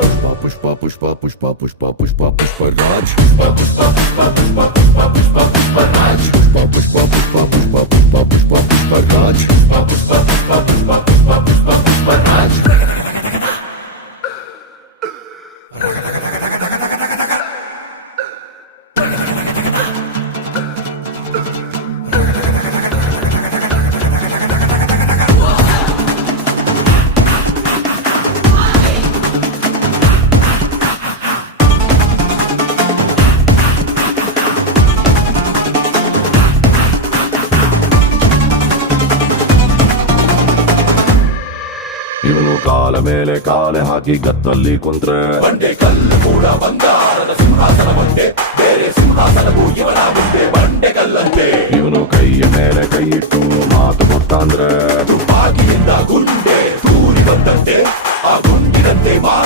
पुष्पा पुष्पा पुष्पा पुष्पा पुष्पा पुष्पराज पुष्पा पुष्पा पुष्पा पुष्पा पुष्पा पुष्पा पुष्पराज पुष्पा पुष्पा पुष्पा पुष्पा पुष्पा पुष्पा पुष्पराज पुष्पा पुष्पा पुष्पा पुष्पा पुष्पा पुष्पा पुष्पराज ಇವನು ಕಾಲ ಮೇಲೆ ಕಾಲೆ ಹಾಕಿ ಗತ್ತಲ್ಲಿ ಕುಂತ್ರೆ ಬಂಡೆ ಕಲ್ಲು ಕೂಡ ಬಂಗಾರದ ಸಿಂಹಾಸನ ಬಂಡೆ ಬೇರೆ ಸಿಂಹಾಸನವು ಇವನ ಮುಂದೆ ಬಂಡೆ ಕಲ್ಲಂತೆ ಇವನು ಕೈಯ ಮೇಲೆ ಕೈ ಇಟ್ಟು ಮಾತು ಕೊಟ್ಟಂದ್ರೆ ತುಪಾಗಿಯಿಂದ ಗುಂಡೆ ತೂರಿ ಬಂದಂತೆ ಆ ಗುಂಡಿನಂತೆ